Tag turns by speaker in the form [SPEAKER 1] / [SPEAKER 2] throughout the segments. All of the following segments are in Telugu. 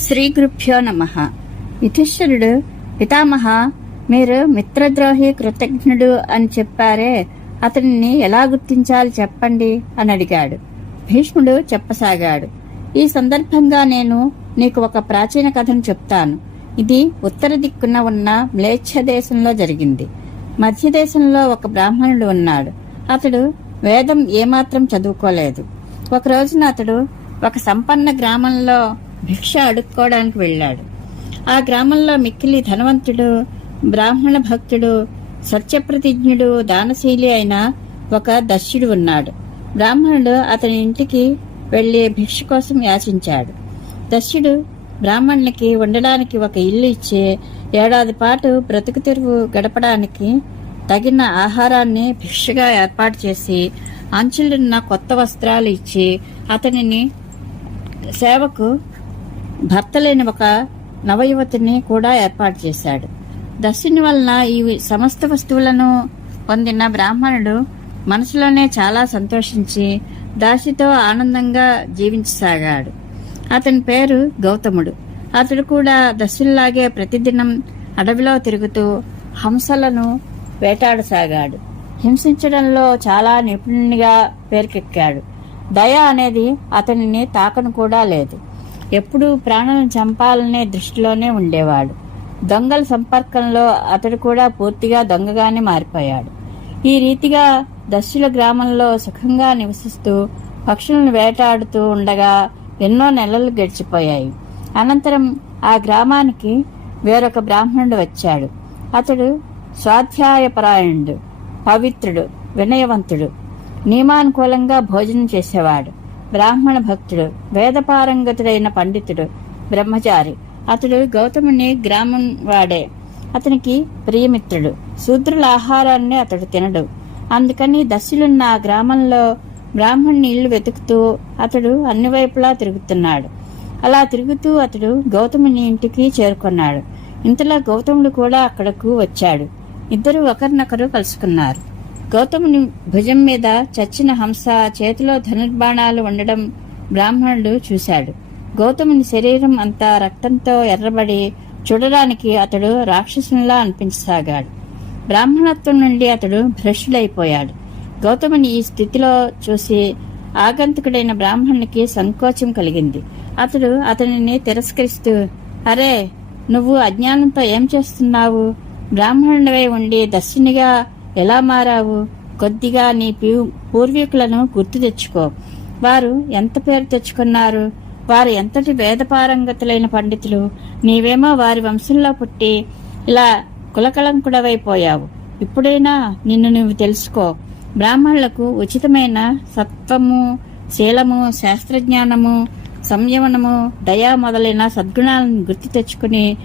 [SPEAKER 1] శ్రీ గురుభ్యో నమ. యుధిష్ఠిరుడు పితామహ మీరు మిత్రద్రోహి కృతజ్ఞుడు అని చెప్పారే అతనిని ఎలా గుర్తించాలి చెప్పండి అని అడిగాడు. భీష్ముడు చెప్పసాగాడు. ఈ సందర్భంగా నేను నీకు ఒక ప్రాచీన కథను చెప్తాను. ఇది ఉత్తర దిక్కున ఉన్న మ్లేచ్ఛ దేశంలో జరిగింది. మధ్య దేశంలో ఒక బ్రాహ్మణుడు ఉన్నాడు. అతడు వేదం ఏమాత్రం చదువుకోలేదు. ఒక రోజున అతడు ఒక సంపన్న గ్రామంలో భిక్ష అడుక్కోవడానికి వెళ్ళాడు. ఆ గ్రామంలో మిక్కిలి ధనవంతుడు బ్రాహ్మణ భక్తుడు సత్యప్రతిజ్ఞుడు దానశీలి అయిన ఒక దస్యుడు ఉన్నాడు. బ్రాహ్మణుడు అతని ఇంటికి వెళ్ళి భిక్ష కోసం యాచించాడు. దస్యుడు బ్రాహ్మణునికి ఉండడానికి ఒక ఇల్లు ఇచ్చి ఏడాది పాటు బ్రతుకు తెరువు గడపడానికి తగిన ఆహారాన్ని భిక్షగా ఏర్పాటు చేసి అంచులున్న కొత్త వస్త్రాలు ఇచ్చి అతనిని సేవకు భర్త లేని ఒక నవయువతిని కూడా ఏర్పాటు చేశాడు. దశని వలన ఈ సమస్త వస్తువులను పొందిన బ్రాహ్మణుడు మనసులోనే చాలా సంతోషించి దాసితో ఆనందంగా జీవించసాగాడు. అతని పేరు గౌతముడు. అతడు కూడా దశల్లాగే ప్రతిదినం అడవిలో తిరుగుతూ హంసలను వేటాడసాగాడు. హింసించడంలో చాలా నిపుణునిగా పేరుకెక్కాడు. దయ అనేది అతనిని తాకను కూడా లేదు. ఎప్పుడూ ప్రాణాలను చంపాలనే దృష్టిలోనే ఉండేవాడు. దొంగల సంపర్కంలో అతడు కూడా పూర్తిగా దొంగగానే మారిపోయాడు. ఈ రీతిగా దశుల గ్రామంలో సుఖంగా నివసిస్తూ పక్షులను వేటాడుతూ ఉండగా ఎన్నో నెలలు గడిచిపోయాయి. అనంతరం ఆ గ్రామానికి వేరొక బ్రాహ్మణుడు వచ్చాడు. అతడు స్వాధ్యాయపరాయణుడు పవిత్రుడు వినయవంతుడు నియమానుకూలంగా భోజనం చేసేవాడు. బ్రాహ్మణ భక్తుడు వేదపారంగతుడైన పండితుడు బ్రహ్మచారి. అతడు గౌతముని గ్రామం వాడే. అతనికి ప్రియమిత్రుడు. శూద్రుల ఆహారాన్ని అతడు తినడు. అందుకని దస్యులున్న ఆ గ్రామంలో బ్రాహ్మణ్ణి ఇల్లు వెతుకుతూ అతడు అన్ని వైపులా తిరుగుతున్నాడు. అలా తిరుగుతూ అతడు గౌతముని ఇంటికి చేరుకున్నాడు. ఇంతలో గౌతముడు కూడా అక్కడకు వచ్చాడు. ఇద్దరు ఒకరినొకరు కలుసుకున్నారు. గౌతముని భుజం మీద చచ్చిన హంస చేతిలో ధనుర్బాణాలు ఉండడం బ్రాహ్మణుడు చూశాడు. గౌతముని శరీరం అంతా రక్తంతో ఎర్రబడి చూడడానికి అతడు రాక్షసునిలా అనిపించసాగాడు. బ్రాహ్మణత్వం నుండి అతడు భ్రష్డైపోయాడు గౌతముని ఈ స్థితిలో చూసి ఆగంతుకుడైన బ్రాహ్మణునికి సంకోచం కలిగింది. అతడు అతనిని తిరస్కరిస్తూ అరే నువ్వు అజ్ఞానంతో ఏం చేస్తున్నావు? బ్రాహ్మణుడివై ఉండి దర్శినిగా ఎలా మారావు? కొద్దిగా నీ పూర్వీకులను గుర్తు తెచ్చుకో. వారు ఎంత పేరు తెచ్చుకున్నారు? వారు ఎంతటి వేదపారంగతులైన పండితులు? నీవేమో వారి వంశంలో పుట్టి ఇలా కులకలంకుడవైపోయావు ఇప్పుడైనా నిన్ను నువ్వు తెలుసుకో. బ్రాహ్మణులకు ఉచితమైన సత్వము శీలము శాస్త్రజ్ఞానము సంయమనము దయా మొదలైన సద్గుణాలను గుర్తు తెచ్చుకుని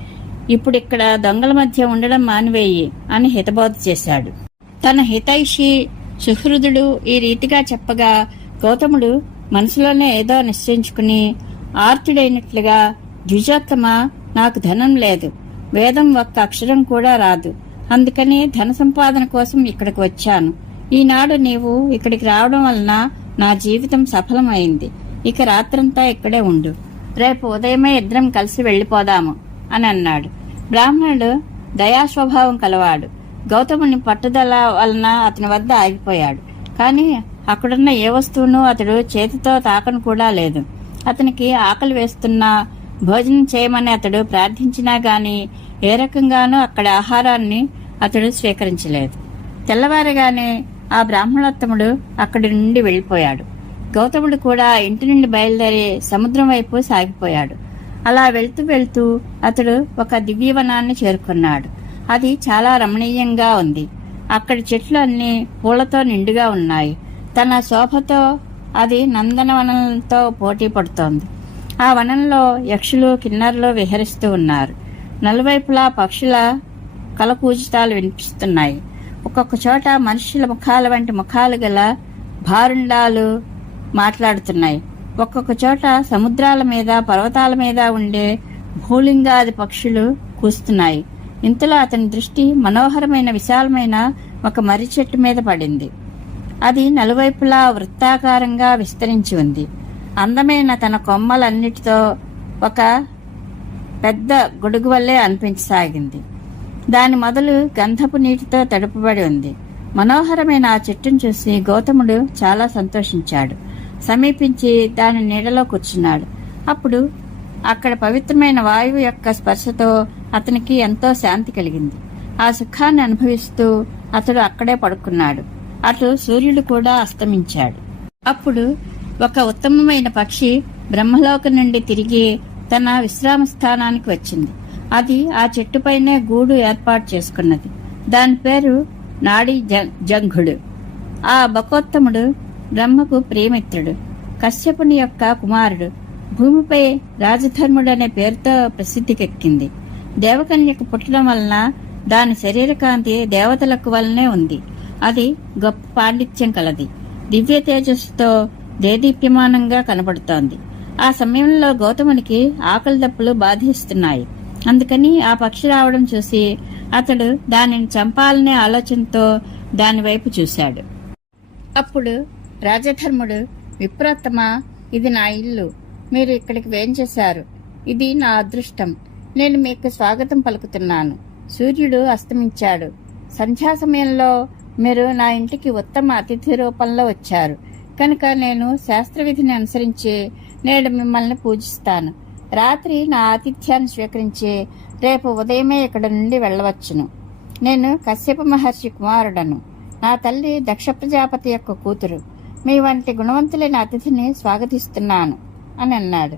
[SPEAKER 1] ఇప్పుడిక్కడ దొంగల మధ్య ఉండడం మానివేయి అని హితబోధ చేశాడు. తన హితైషి సుహృదుడు ఈ రీతిగా చెప్పగా గౌతముడు మనసులోనే ఏదో నిశ్చయించుకుని ఆర్తుడైనట్లుగా ద్విజోత్తమ నాకు ధనం లేదు. వేదం ఒక్క అక్షరం కూడా రాదు. అందుకని ధన సంపాదన కోసం ఇక్కడికి వచ్చాను. ఈనాడు నీవు ఇక్కడికి రావడం వలన నా జీవితం సఫలమైంది. ఇక రాత్రంతా ఇక్కడే ఉండు. రేపు ఉదయమే ఇద్దరం కలిసి వెళ్ళిపోదాము అని అన్నాడు. బ్రాహ్మణుడు దయాస్వభావం కలవాడు. గౌతముని పట్టుదల వలన అతని వద్ద ఆగిపోయాడు. కానీ అక్కడున్న ఏ వస్తువును అతడు చేతితో తాకను కూడా లేదు. అతనికి ఆకలి వేస్తున్నా భోజనం చేయమని అతడు ప్రార్థించినా గాని ఏ రకంగానూ అక్కడ ఆహారాన్ని అతడు స్వీకరించలేదు. తెల్లవారగానే ఆ బ్రాహ్మణోత్తముడు అక్కడి నుండి వెళ్ళిపోయాడు. గౌతముడు కూడా ఇంటి నుండి బయలుదేరి సముద్రం వైపు సాగిపోయాడు. అలా వెళ్తూ వెళ్తూ అతడు ఒక దివ్యవనాన్ని చేరుకున్నాడు. అది చాలా రమణీయంగా ఉంది. అక్కడి చెట్లు అన్నీ పూలతో నిండుగా ఉన్నాయి. తన శోభతో అది నందనవనంతో పోటీ పడుతోంది. ఆ వనంలో యక్షులు కిన్నర్లు విహరిస్తూ ఉన్నారు. నలువైపులా పక్షుల కలకూజితాలు వినిపిస్తున్నాయి. ఒక్కొక్క చోట మనుషుల ముఖాల వంటి ముఖాలు గల భారుండాలు మాట్లాడుతున్నాయి. ఒక్కొక్క చోట సముద్రాల మీద పర్వతాల మీద ఉండే భూలింగాది పక్షులు కూస్తున్నాయి. ఇంతలో అతని దృష్టి మనోహరమైన విశాలమైన ఒక మర్రి చెట్టు మీద పడింది. అది నలువైపులా వృత్తాకారంగా విస్తరించి ఉంది. అందమైన తన కొమ్మలన్నిటితో ఒక పెద్ద గొడుగు వల్లే అనిపించసాగింది. దాని మొదలు గంధపు నీటితో తడుపుబడి ఉంది. మనోహరమైన ఆ చెట్టును చూసి గౌతముడు చాలా సంతోషించాడు. సమీపించి దాని నీడలో కూర్చున్నాడు. అప్పుడు అక్కడ పవిత్రమైన వాయువు యొక్క స్పర్శతో అతనికి ఎంతో శాంతి కలిగింది. ఆ సుఖాన్ని అనుభవిస్తూ అతడు అక్కడే పడుకున్నాడు. అటు సూర్యుడు కూడా అస్తమించాడు. అప్పుడు ఒక ఉత్తమమైన పక్షి బ్రహ్మలోకం నుండి తిరిగి తన విశ్రామ స్థానానికి వచ్చింది. అది ఆ చెట్టుపైనే గూడు ఏర్పాటు చేసుకున్నది. దాని పేరు నాడీ జంఘుడు. ఆ బకోత్తముడు బ్రహ్మకు ప్రియమిత్రుడు. కశ్యపుని యొక్క కుమారుడు. భూమిపై రాజధర్ముడు అనే పేరుతో ప్రసిద్ధికెక్కింది. దేవకన్యకు పుట్టడం వలన దాని శరీర కాంతి దేవతలకు వలనే ఉంది. అది గొప్ప పాండిత్యం కలది. దివ్య తేజస్సుతో దేదీప్యమానంగా కనబడుతోంది. ఆ సమయంలో గౌతమునికి ఆకలి దప్పులు బాధిస్తున్నాయి. అందుకని ఆ పక్షి రావడం చూసి అతడు దానిని చంపాలనే ఆలోచనతో దాని వైపు చూశాడు. అప్పుడు రాజధర్ముడు విప్రోత్తమ ఇది నా ఇల్లు. మీరు ఇక్కడికి వేంచేశారు. ఇది నా అదృష్టం. నేను మీకు స్వాగతం పలుకుతున్నాను. సూర్యుడు అస్తమించాడు. సంధ్యా సమయంలో మీరు నా ఇంటికి ఉత్తమ అతిథి రూపంలో వచ్చారు. కనుక నేను శాస్త్రవిధిని అనుసరించి నేడు మిమ్మల్ని పూజిస్తాను. రాత్రి నా ఆతిథ్యాన్ని స్వీకరించి రేపు ఉదయమే ఇక్కడ నుండి వెళ్ళవచ్చును. నేను కశ్యప మహర్షి కుమారుడను. నా తల్లి దక్ష ప్రజాపతి యొక్క కూతురు. మీ వంటి గుణవంతులైన అతిథిని స్వాగతిస్తున్నాను. అని అన్నాడు.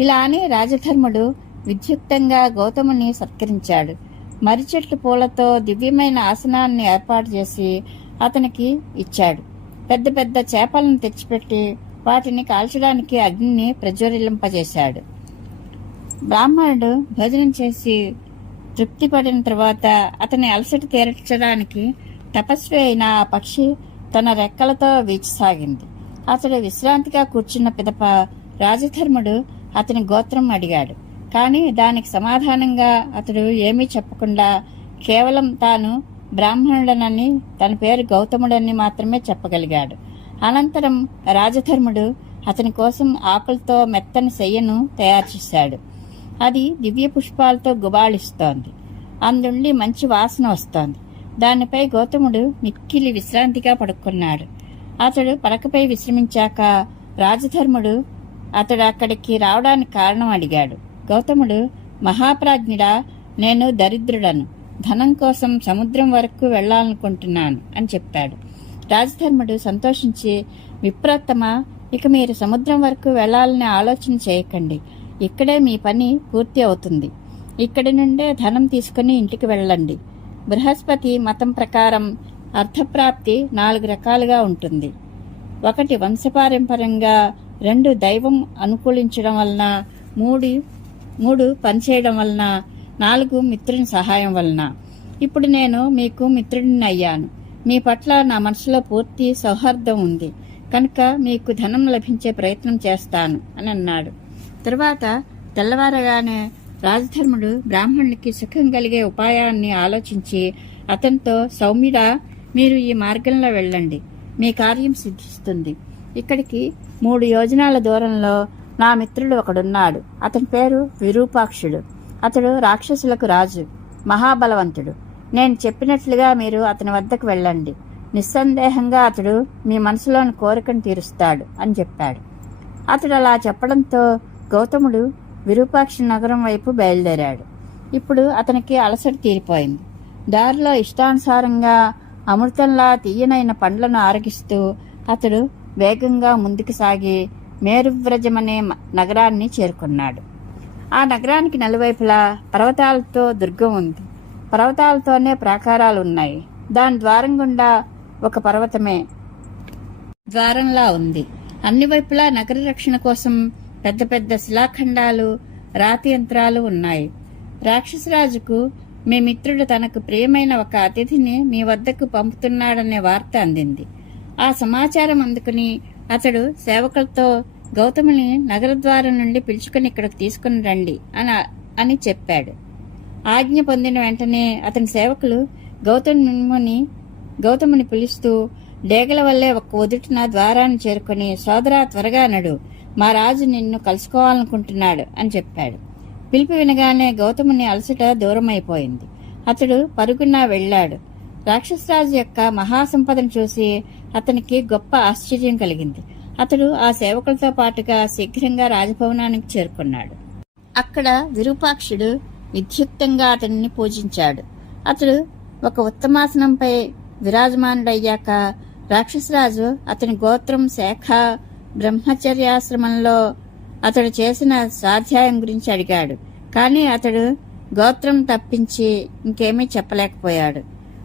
[SPEAKER 1] ఇలా అని రాజధర్ముడు విద్యుక్తంగా గౌతముని సత్కరించాడు. మర్రి చెట్లు పూలతో దివ్యమైన ఆసనాన్ని ఏర్పాటు చేసి అతనికి ఇచ్చాడు. పెద్ద పెద్ద చేపలను తెచ్చిపెట్టి వాటిని కాల్చడానికి అగ్నిని ప్రజ్వరిల్లింపజేశాడు బ్రాహ్మణుడు భోజనం చేసి తృప్తి పడిన తర్వాత అతని అలసట తీర్చడానికి తపస్వి అయిన ఆ పక్షి తన రెక్కలతో వీచసాగింది. అతడు విశ్రాంతిగా కూర్చున్న పిదప రాజధర్ముడు అతని గోత్రం అడిగాడు. కానీ దానికి సమాధానంగా అతడు ఏమీ చెప్పకుండా కేవలం తాను బ్రాహ్మణుడనని తన పేరు గౌతముడని మాత్రమే చెప్పగలిగాడు. అనంతరం రాజధర్ముడు అతని కోసం ఆకులతో మెత్తని శయ్యను తయారు చేశాడు. అది దివ్య పుష్పాలతో గుబాళిస్తోంది. అందుండి మంచి వాసన వస్తోంది. దానిపై గౌతముడు మిక్కిలి విశ్రాంతిగా పడుకున్నాడు. అతడు పడకపై విశ్రమించాక రాజధర్ముడు అతడు అక్కడికి రావడానికి కారణం అడిగాడు. గౌతముడు మహాప్రాజ్ఞుడా నేను దరిద్రుడను. ధనం కోసం సముద్రం వరకు వెళ్ళాలనుకుంటున్నాను అని చెప్పాడు. రాజధర్ముడు సంతోషించి విప్రోత్తమ ఇక మీరు సముద్రం వరకు వెళ్ళాలనే ఆలోచన చేయకండి. ఇక్కడే మీ పని పూర్తి అవుతుంది. ఇక్కడి నుండే ధనం తీసుకుని ఇంటికి వెళ్ళండి. బృహస్పతి మతం ప్రకారం అర్థప్రాప్తి నాలుగు రకాలుగా ఉంటుంది. ఒకటి వంశపారంపర్యంగా రెండు దైవం అనుకూలించడం వలన మూడు మూడు పనిచేయడం వలన నాలుగు మిత్రుని సహాయం వలన. ఇప్పుడు నేను మీకు మిత్రుడిని అయ్యాను మీ పట్ల నా మనసులో పూర్తి సౌహార్దం ఉంది. కనుక మీకు ధనం లభించే ప్రయత్నం చేస్తాను అని అన్నాడు. తరువాత తెల్లవారగానే రాజధర్ముడు బ్రాహ్మణునికి సుఖం కలిగే ఉపాయాన్ని ఆలోచించి అతనితో సౌమ్యుడా మీరు ఈ మార్గంలో వెళ్ళండి. మీ కార్యం సిద్ధిస్తుంది. ఇక్కడికి మూడు యోజనాల దూరంలో నా మిత్రుడు ఒకడున్నాడు. అతని పేరు విరూపాక్షుడు. అతడు రాక్షసులకు రాజు మహాబలవంతుడు. నేను చెప్పినట్లుగా మీరు అతని వద్దకు వెళ్ళండి. నిస్సందేహంగా అతడు మీ మనసులోని కోరికను తీరుస్తాడు అని చెప్పాడు. అతడు అలా చెప్పడంతో గౌతముడు విరూపాక్ష నగరం వైపు బయలుదేరాడు. ఇప్పుడు అతనికి అలసట తీరిపోయింది. దారిలో ఇష్టానుసారంగా అమృతంలా తీయనైన పండ్లను ఆరగిస్తూ అతడు వేగంగా ముందుకు సాగి మేరువ్రజమనే మ- నగరాన్ని చేరుకున్నాడు. ఆ నగరానికి నలువైపులా పర్వతాలతో దుర్గం ఉంది. పర్వతాలతోనే ప్రాకారాలు ఉన్నాయి దాని ద్వారం గుండా ఒక పర్వతమే ద్వారంలా ఉంది. అన్ని వైపులా నగర రక్షణ కోసం పెద్ద పెద్ద శిలాఖండాలు రాతి యంత్రాలు ఉన్నాయి. రాక్షసరాజుకు మీ మిత్రుడు తనకు ప్రియమైన ఒక అతిథిని మీ వద్దకు పంపుతున్నాడనే వార్త అందింది. ఆ సమాచారం అందుకుని అతడు సేవకులతో గౌతముని నగర ద్వారం నుండి పిలుచుకుని ఇక్కడికి తీసుకుని రండి అని అని చెప్పాడు. ఆజ్ఞ పొందిన వెంటనే అతని సేవకులు గౌతముని గౌతముని పిలుస్తూ డేగల వల్లే ఒక ఒదుటిన ద్వారాన్ని చేరుకుని సోదరా త్వరగా నడు మా రాజు నిన్ను కలుసుకోవాలనుకుంటున్నాడు అని చెప్పాడు. పిలుపు వినగానే గౌతముని అలసట దూరమైపోయింది. అతడు పరుగున వెళ్ళాడు. రాక్షసరాజు యొక్క మహాసంపదను చూసి అతనికి గొప్ప ఆశ్చర్యం కలిగింది. అతడు ఆ సేవకులతో పాటుగా శీఘ్రంగా రాజభవనానికి చేరుకున్నాడు. అక్కడ విరూపాక్షుడు విద్యుక్తంగా అతనిని పూజించాడు. అతడు ఒక ఉత్తమాసనంపై విరాజమానుడయ్యాక రాక్షసరాజు అతని గోత్రం శాఖ బ్రహ్మచర్యాశ్రమంలో అతడు చేసిన స్వాధ్యాయం గురించి అడిగాడు. కానీ అతడు గోత్రం తప్పించి ఇంకేమీ చెప్పలేకపోయాడు.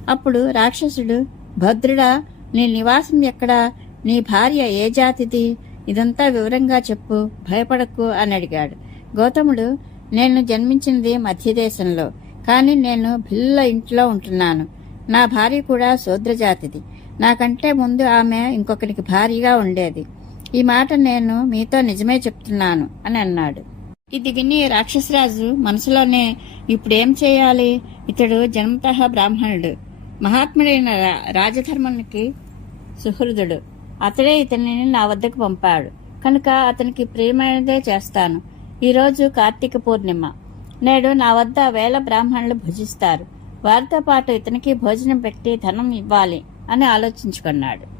[SPEAKER 1] అప్పుడు రాక్షసుడు భద్రుడా నీ నివాసం ఎక్కడా? నీ భార్య ఏ జాతిది? ఇదంతా వివరంగా చెప్పు భయపడకు అని అడిగాడు. గౌతముడు నేను జన్మించింది మధ్యదేశంలో కానీ నేను భిల్ల ఇంట్లో ఉంటున్నాను. నా భార్య కూడా శూద్రజాతిది నాకంటే ముందు ఆమె ఇంకొకరికి భార్యగా ఉండేది. ఈ మాట నేను మీతో నిజమే చెప్తున్నాను అని అన్నాడు. ఇది విని రాక్షసరాజు మనసులోనే ఇప్పుడేం చేయాలి? ఇతడు జన్మత బ్రాహ్మణుడు. మహాత్ముడైన రా- రాజధర్మునికి సుహృదుడు. అతడే ఇతనిని నా వద్దకు పంపాడు. కనుక అతనికి ప్రియమైనదే చేస్తాను. ఈరోజు కార్తీక పూర్ణిమ. నేడు నా వద్ద వేల బ్రాహ్మణులు భుజిస్తారు. వారితో పాటు ఇతనికి భోజనం పెట్టి ధనం ఇవ్వాలి అని ఆలోచించుకున్నాడు.